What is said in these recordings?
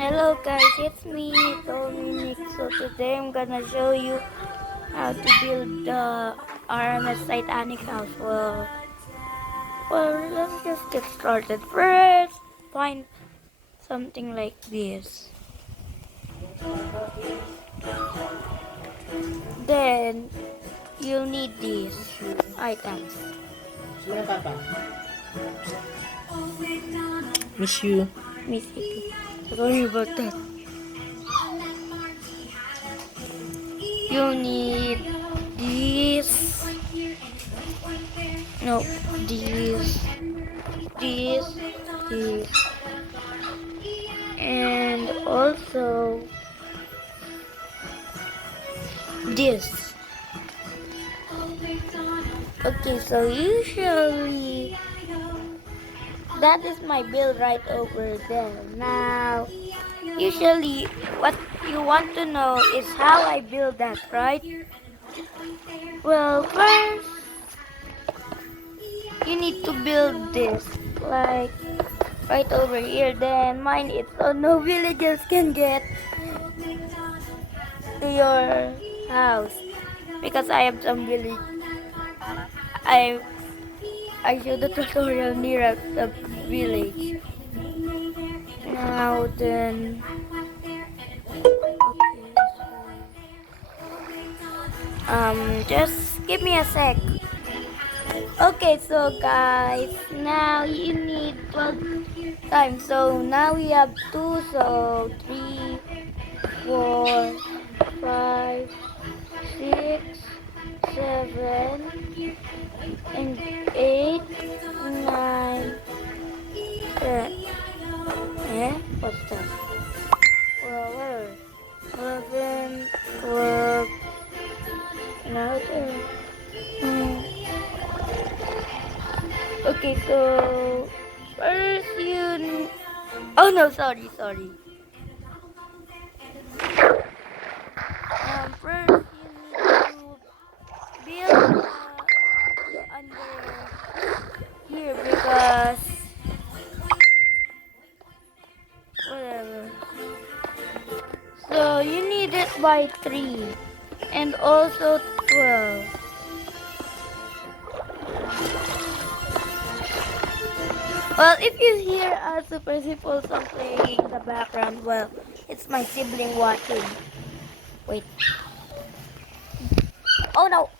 Hello guys, it's me, Dominic. So today I'm gonna show you how to build the RMS Titanic house. Well, let's just get started. First, find something like this. Then you'll need these items. Miss you. Miss you. Sorry about that. You need these. No, these. These. These. And also this. Okay, so usually that is my build right over there. Now, usually what you want to know is how I build that, right? Well, first you need to build this like right over here. Then mine it's so no villagers can get to your house because I have some village. I I showed the tutorial near at the village. Now then, just give me a sec. Okay, so guys, now you need 12 times. So now we have 2, so 3, 4, 5, 6, 7, and 8, 9, 10. Eh? What's that? Well, 11, 12, another. Okay, so first oh no, sorry. First you need to build under here because whatever. So you need it by 3 and also 12. Well, if you hear a super simple song playing in the background, well, it's my sibling watching. Wait. Oh no!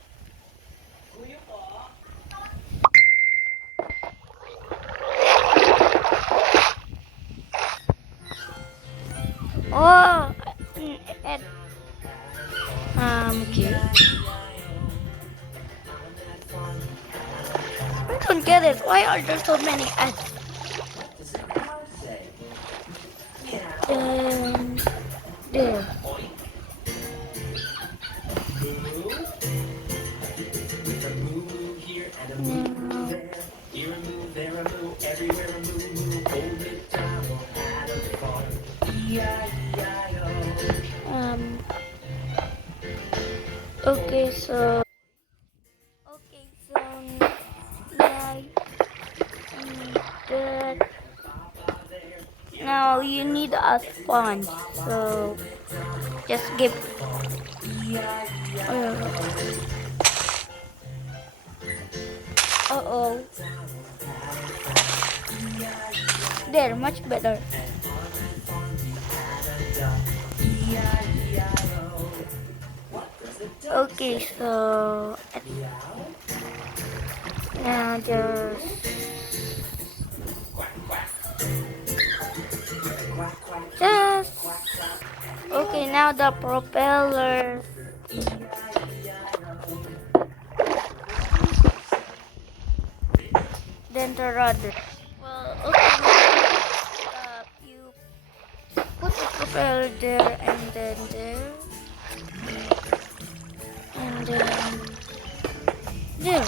Oh! And, okay. I don't get it. Why are there so many ads? There. Um. Okay, so. Okay, so now that. Now you need a sponge. So just give. Uh-oh. There, much better. Okay, so now just okay, now the propeller. Then the rudder. Well, okay, you put the propeller there and then there. And then there.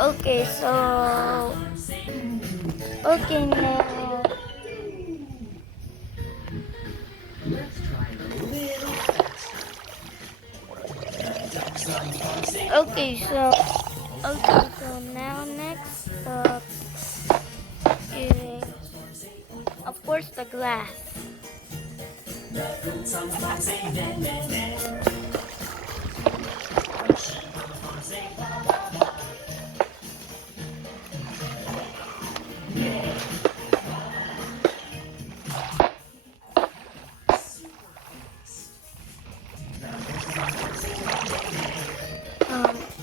Okay, so okay now. Okay, so now next up is of course the glass.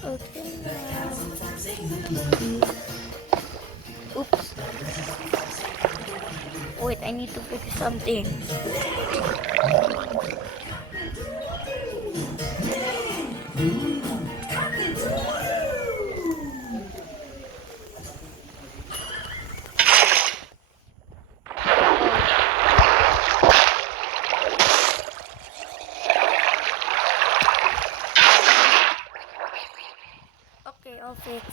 Okay. Oops. Wait, I need to fix something. Okay, I'll fix.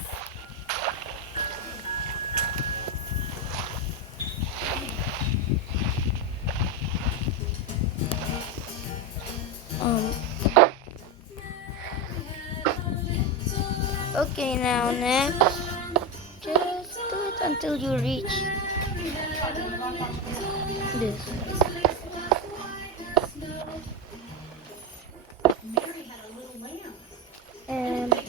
Um. Okay, now next, just do it until you reach this. And there, and then.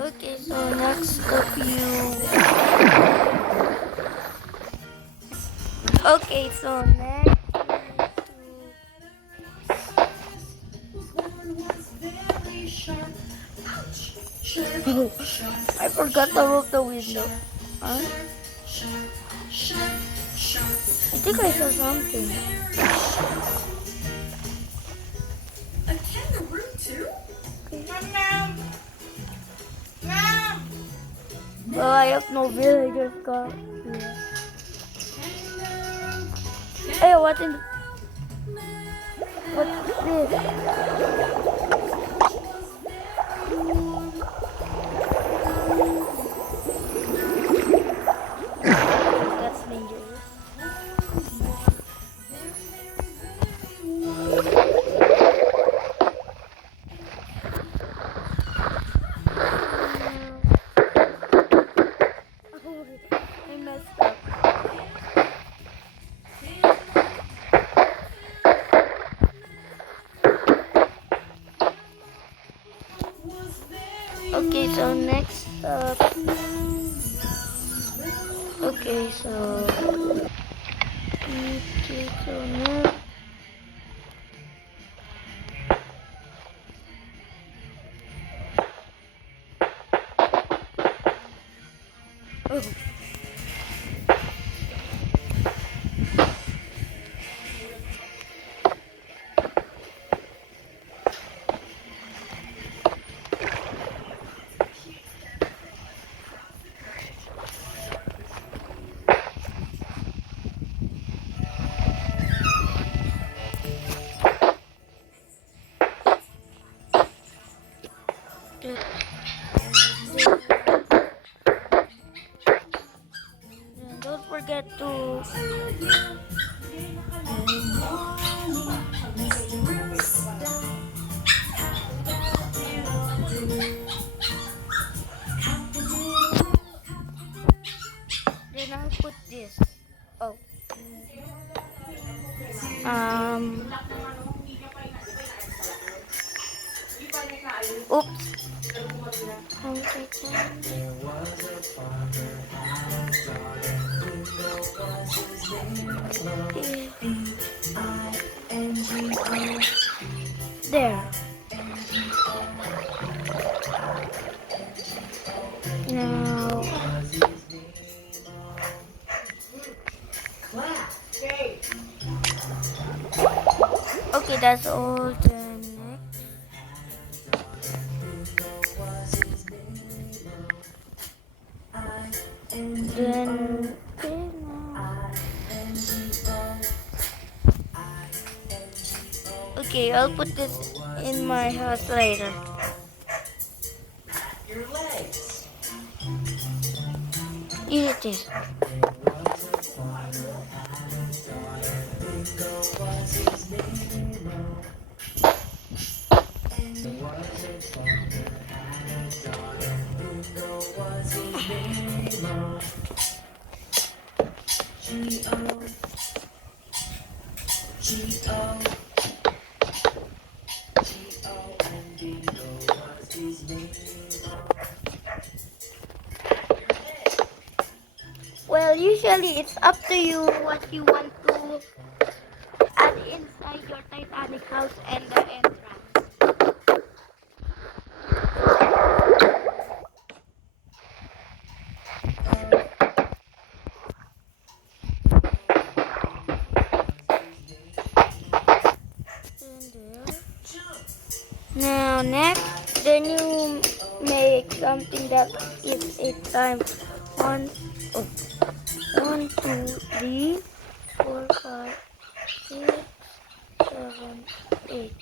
Okay, so next up Okay, so next Oh, I forgot to move the window. Huh? I think I saw something. A kangaroo too? Well, I have no villagers got here. Hey, what's this? That's dangerous. I messed up. Okay, so next up. Okay, so. Okay, so next. Oh. Don't forget to then I'll put this. Oh. Oops. There. Now. Okay, that's all. Then Okay, I'll put this in my house later. Your legs. Eat it. Well, usually it's up to you what you want to add inside your Titanic house and the entrance. Now next, then you make something that is 8 times 1, oh, 1, 2, 3, 4, 5, 6, 7, 8.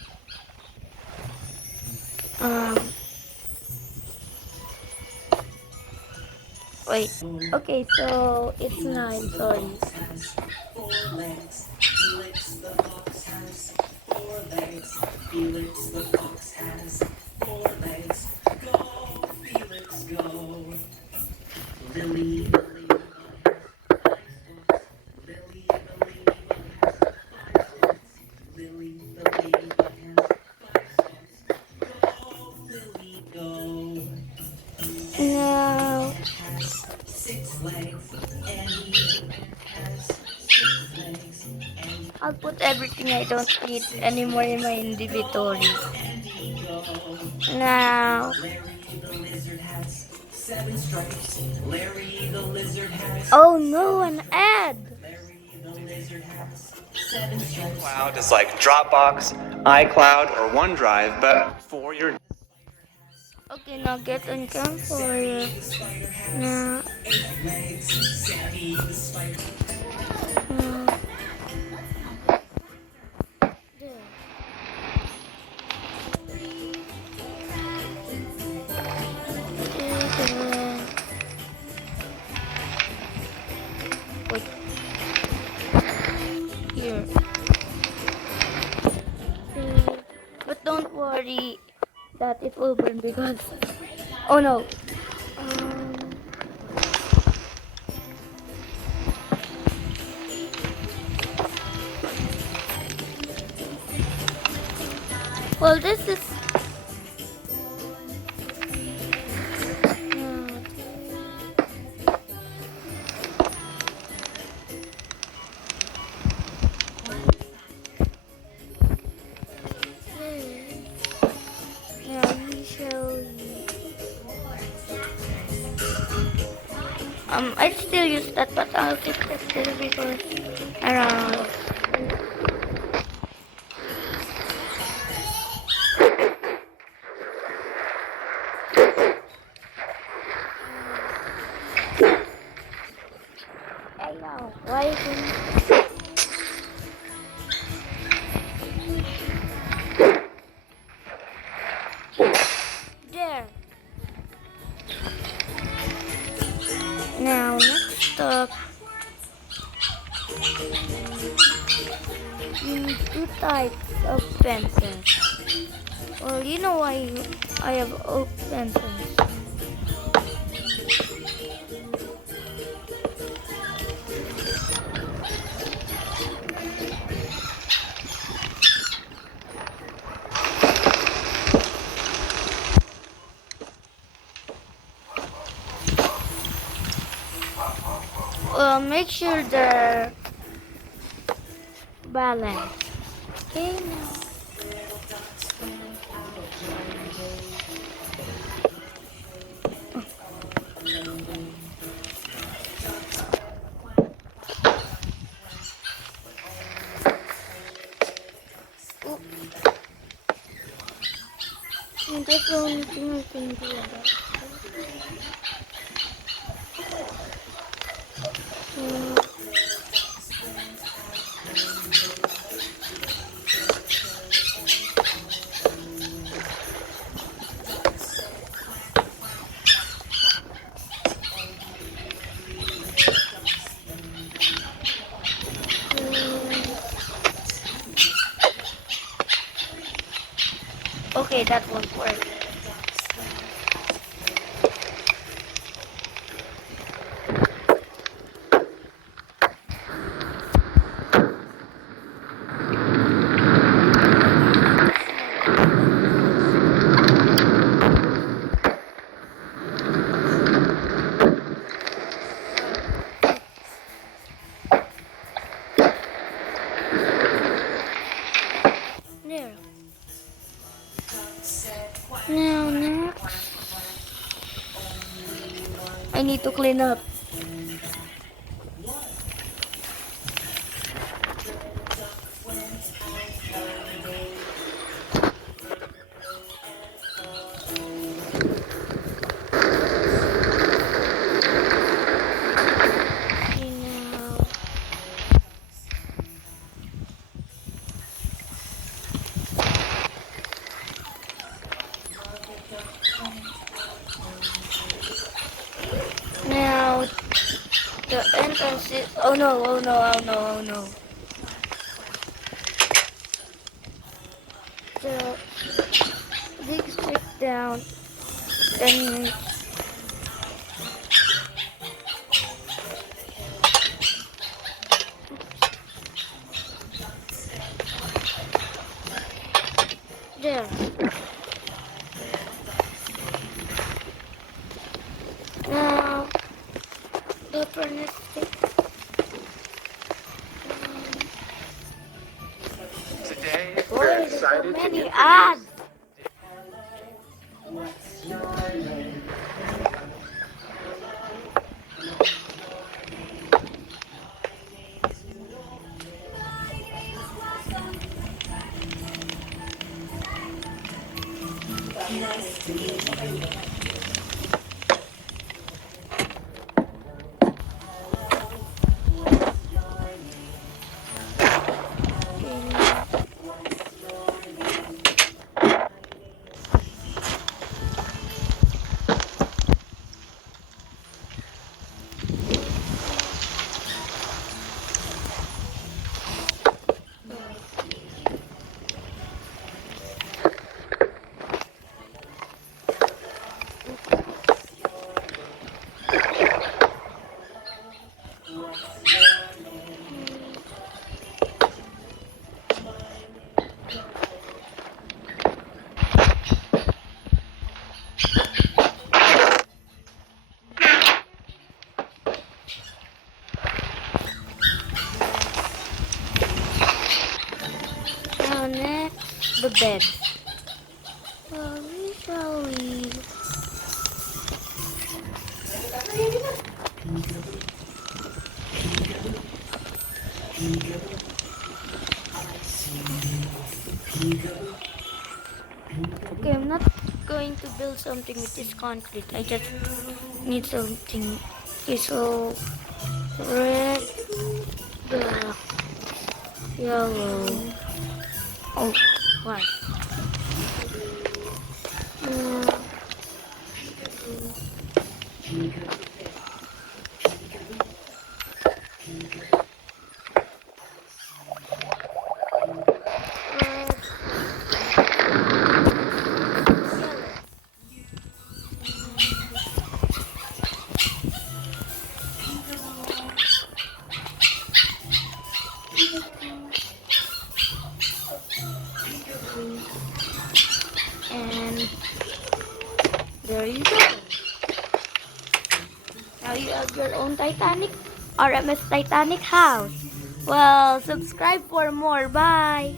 Wait. Okay, so it's 9, sorry. Four legs. Felix the fox has 4 legs. Felix the fox has 4 legs. Go, Felix, go. Lily the ladybug has 5 spots. Lily the ladybug has 5 spots. Lily the ladybug has 5 spots. Go, Lily, go. Now, Has 6 legs. Andy has 6 legs. And I'll put everything I don't need anymore in my inventory. Andy, go. Now, Larry the lizard has 7 stripes. Larry the lizard has. oh no, an ad! Larry the lizard has 7 stripes. Cloud is like Dropbox, iCloud, or OneDrive, but for your Okay, now get on campfire. Now, Savvy the spider. there. Wait. Here. But don't worry that it will burn because... Oh no. Um, well, this is... Now we shall... I still use that, but I'll keep that still because around. Hey now, why is it? There. Now next up, you need 2 types of pencils. Well, you know why I have oak pencils. Well, make sure they're balanced. Okay, now. And that's the only thing I can do about it. Okay, that won't work. There. Now next, I need to clean up. Okay, now. Now the entrance is. Oh no! Oh no! Oh no! Oh no! So dig straight down. Then there. Now the furnace stick. Today, Boy, we're there's so excited to many introduce. ads. Now next, the bed. Slowly, slowly. Okay, I'm not going to build something with this concrete. I just need something. Okay, so red, black, yellow. Oh, white. Uh, red, yellow. And there you go. Now you have your own Titanic, RMS Titanic house. Well, subscribe for more. Bye.